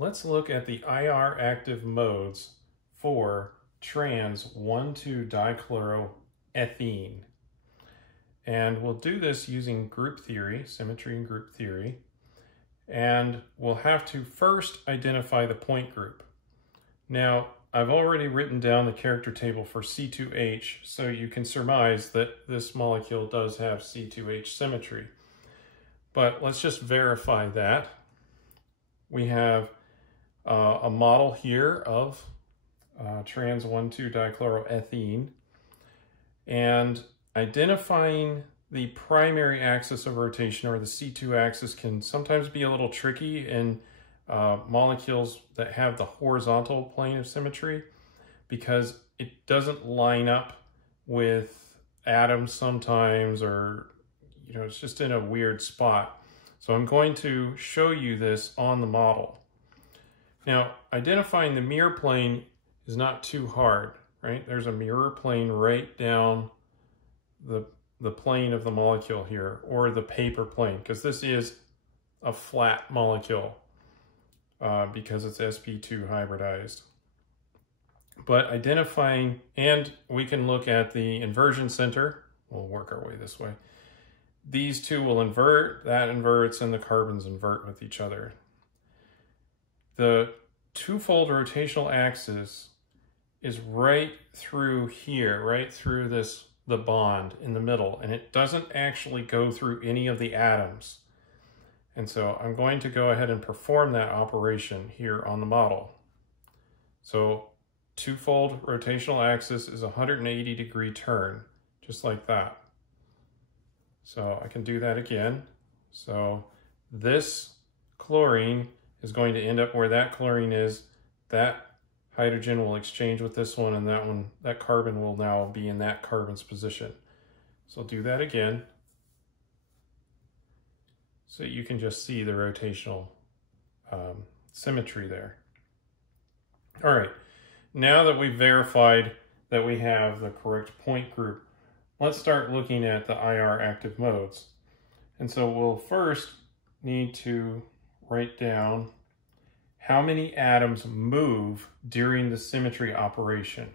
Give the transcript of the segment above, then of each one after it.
let's look at the IR active modes for trans-1,2-dichloroethene. And we'll do this using group theory, symmetry and group theory. And we'll have to first identify the point group. Now, I've already written down the character table for C2H, so you can surmise that this molecule does have C2H symmetry. But let's just verify that. We have a model here of trans-1,2-dichloroethene, and identifying the primary axis of rotation, or the C2 axis, can sometimes be a little tricky in molecules that have the horizontal plane of symmetry, because it doesn't line up with atoms sometimes, or it's just in a weird spot. So I'm going to show you this on the model. Now, identifying the mirror plane is not too hard, right? There's a mirror plane right down the plane of the molecule here, or the paper plane, because this is a flat molecule because it's sp2 hybridized. But identifying, and we can look at the inversion center. We'll work our way this way. These two will invert, that inverts, and the carbons invert with each other. The twofold rotational axis is right through here, right through the bond in the middle, and it doesn't actually go through any of the atoms. And so I'm going to go ahead and perform that operation here on the model. So twofold rotational axis is a 180-degree turn, just like that. So I can do that again. So this chlorine is going to end up where that chlorine is. That hydrogen will exchange with this one, and that carbon will now be in that carbon's position. So I'll do that again, so you can just see the rotational symmetry there. All right, now that we've verified that we have the correct point group, let's start looking at the IR active modes. And so we'll first need to write down how many atoms move during the symmetry operation.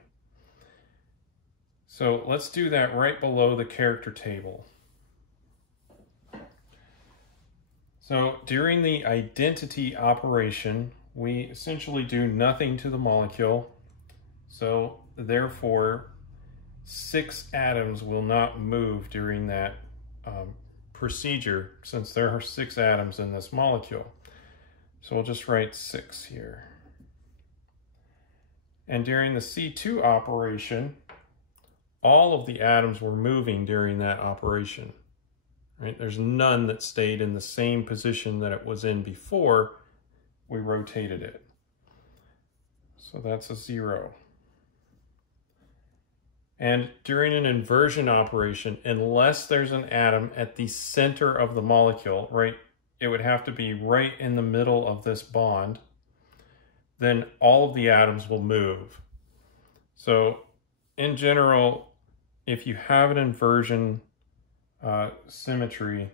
So let's do that right below the character table. So during the identity operation, we essentially do nothing to the molecule. So therefore, 6 atoms will not move during that procedure, since there are 6 atoms in this molecule. So we'll just write 6 here. And during the C2 operation, all of the atoms were moving during that operation. Right? There's none that stayed in the same position that it was in before we rotated it. So that's a 0. And during an inversion operation, unless there's an atom at the center of the molecule, right, it would have to be right in the middle of this bond, then all of the atoms will move. So in general, if you have an inversion symmetry,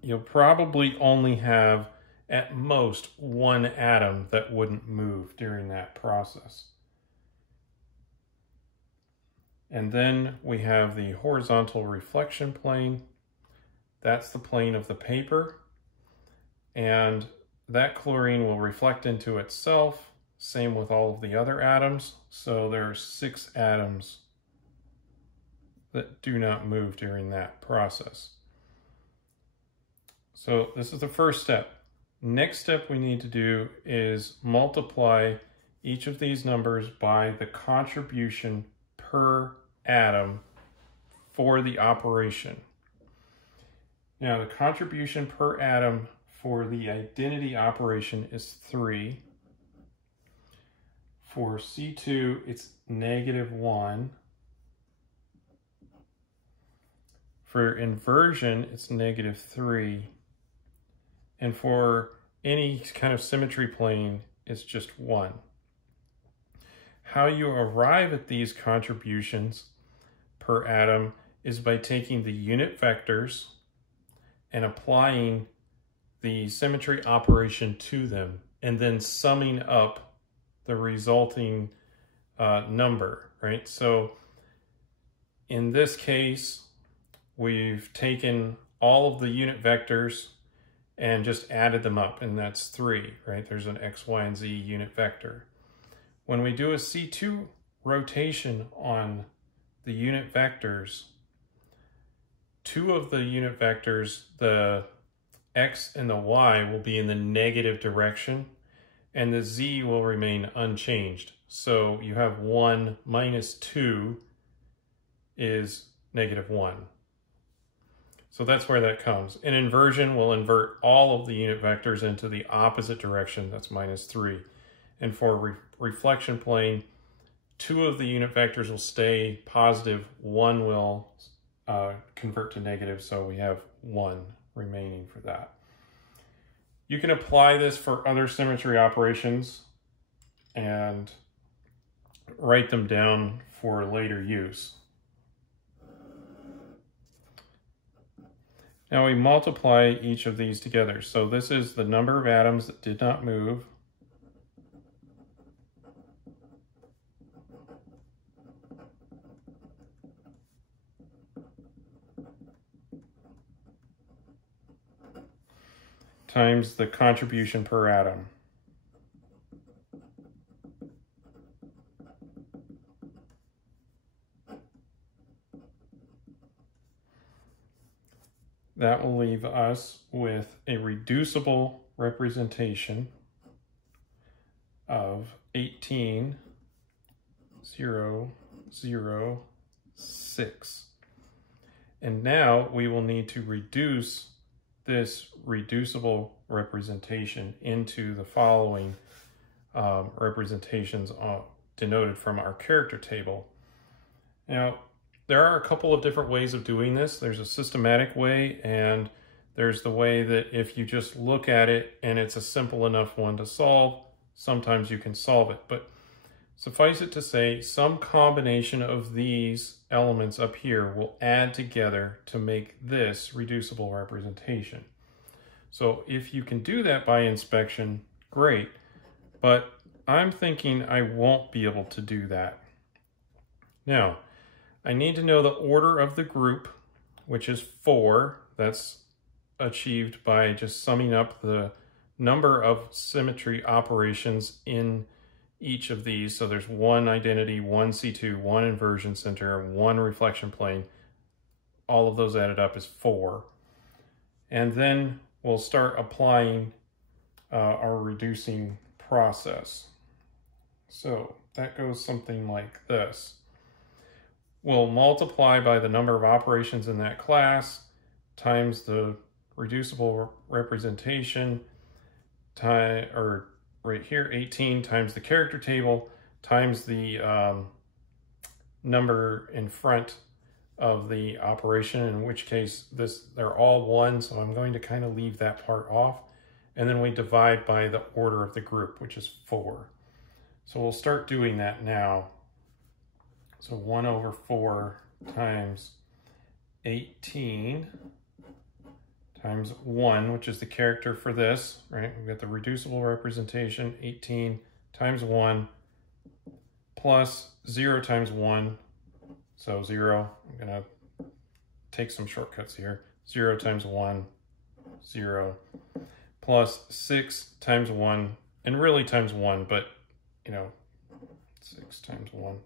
you'll probably only have at most 1 atom that wouldn't move during that process. And then we have the horizontal reflection plane. That's the plane of the paper. And that chlorine will reflect into itself. Same with all of the other atoms. So there are 6 atoms that do not move during that process. So this is the first step. Next step we need to do is multiply each of these numbers by the contribution per atom for the operation. Now the contribution per atom for the identity operation is 3. For C2, it's -1. For inversion, it's -3. And for any kind of symmetry plane, it's just 1. How you arrive at these contributions per atom is by taking the unit vectors and applying the symmetry operation to them and then summing up the resulting number, right? So in this case, we've taken all of the unit vectors and just added them up, and that's 3, right? There's an x, y, and z unit vector. When we do a C2 rotation on the unit vectors, 2 of the unit vectors, the x and the y, will be in the negative direction, and the z will remain unchanged. So you have 1 minus 2 is -1. So that's where that comes. An inversion will invert all of the unit vectors into the opposite direction, that's -3. And for reflection plane, 2 of the unit vectors will stay positive, 1 will convert to negative, so we have 1 remaining for that. You can apply this for other symmetry operations and write them down for later use. Now we multiply each of these together. So this is the number of atoms that did not move. Times the contribution per atom. That will leave us with a reducible representation of 18,006. And now we will need to reduce this reducible representation into the following representations denoted from our character table. Now, there are a couple of different ways of doing this. There's a systematic way, and there's the way that if you just look at it and it's a simple enough one to solve, sometimes you can solve it. But suffice it to say, some combination of these elements up here will add together to make this reducible representation. So if you can do that by inspection, great. But I'm thinking I won't be able to do that. Now, I need to know the order of the group, which is 4. That's achieved by just summing up the number of symmetry operations in each of these. So there's 1 identity, 1 C2, 1 inversion center, 1 reflection plane. All of those added up is 4. And then we'll start applying our reducing process. So that goes something like this. We'll multiply by the number of operations in that class times the reducible representation, or right here, 18 times the character table times the number in front of the operation, in which case they're all 1, so I'm going to kind of leave that part off. And then we divide by the order of the group, which is 4. So we'll start doing that now. So 1 over 4 times 18 times 1, which is the character for this, right? We've got the reducible representation, 18 times 1, plus 0 times 1, so 0. I'm going to take some shortcuts here. 0 times 1, 0, plus 6 times 1, and really times 1, but, 6 times 1.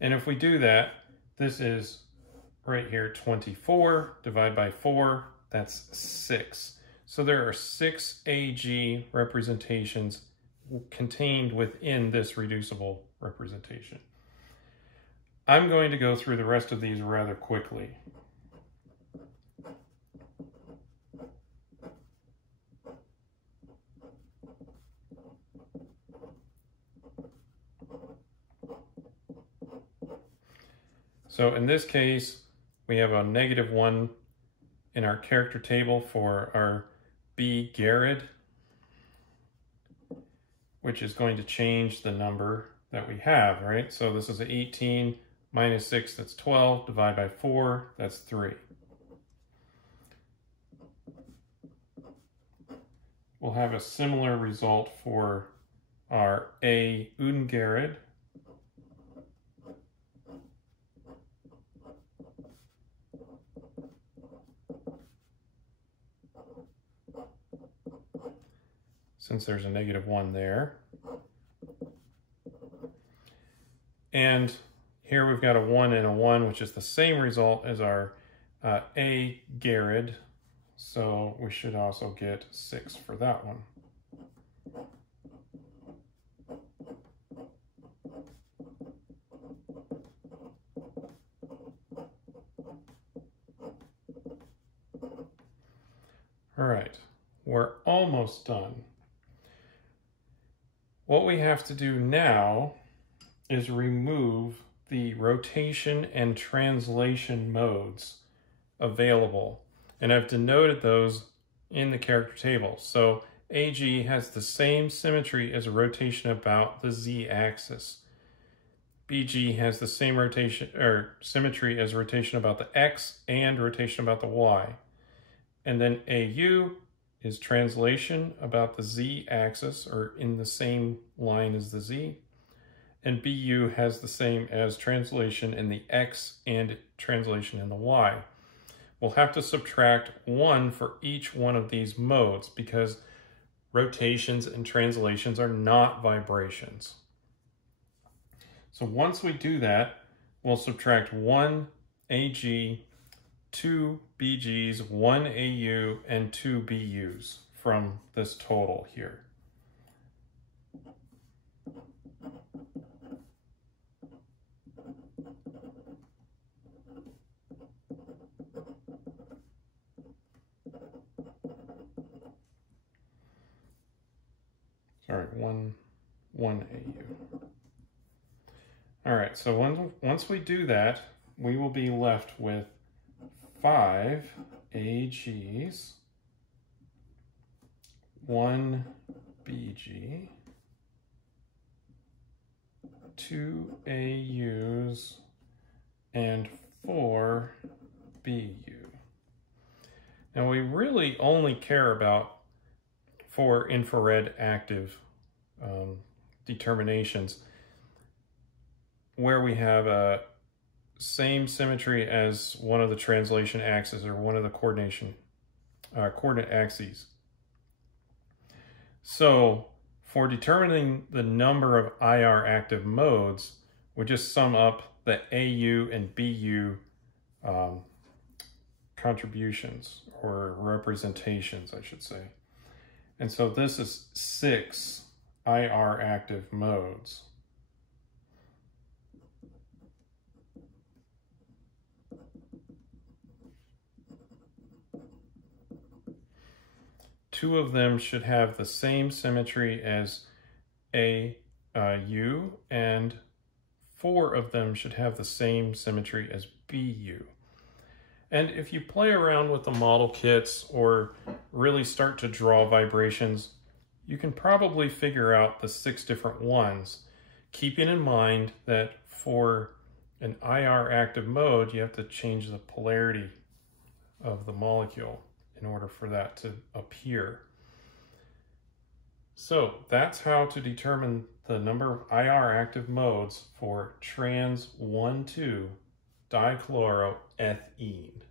And if we do that, this is right here 24 divided by 4, that's 6. So there are 6 AG representations contained within this reducible representation. I'm going to go through the rest of these rather quickly. So in this case, we have a -1 in our character table for our B Garrett, which is going to change the number that we have, right? So this is 18 minus 6, that's 12, divided by 4, that's 3. we'll have a similar result for our A ungarid. Since there's a -1 there. And here we've got a 1 and a 1, which is the same result as our A garid. So we should also get 6 for that one. All right, we're almost done. What we have to do now is remove the rotation and translation modes available. And I've denoted those in the character table. So AG has the same symmetry as a rotation about the Z-axis. BG has the same rotation or symmetry as rotation about the X and rotation about the Y. And then AU is translation about the Z-axis, or in the same line as the Z. And BU has the same as translation in the X and translation in the Y. We'll have to subtract 1 for each one of these modes because rotations and translations are not vibrations. So once we do that, we'll subtract 1 AG, 2 BGs, 1 AU, and 2 BUs from this total here. Sorry, 1 AU. All right, so once we do that, we will be left with 5 AGs, 1 BG, 2 AUs, and 4 BU. Now we really only care about 4 infrared active determinations where we have a same symmetry as one of the translation axes or one of the coordinate axes. So for determining the number of IR active modes, we just sum up the AU and BU contributions, or representations, I should say. And so this is 6 IR active modes. Two of them should have the same symmetry as AU, and 4 of them should have the same symmetry as BU. And if you play around with the model kits or really start to draw vibrations, you can probably figure out the 6 different ones, keeping in mind that for an IR active mode, you have to change the polarity of the molecule in order for that to appear. So that's how to determine the number of IR active modes for trans-1,2 dichloroethene.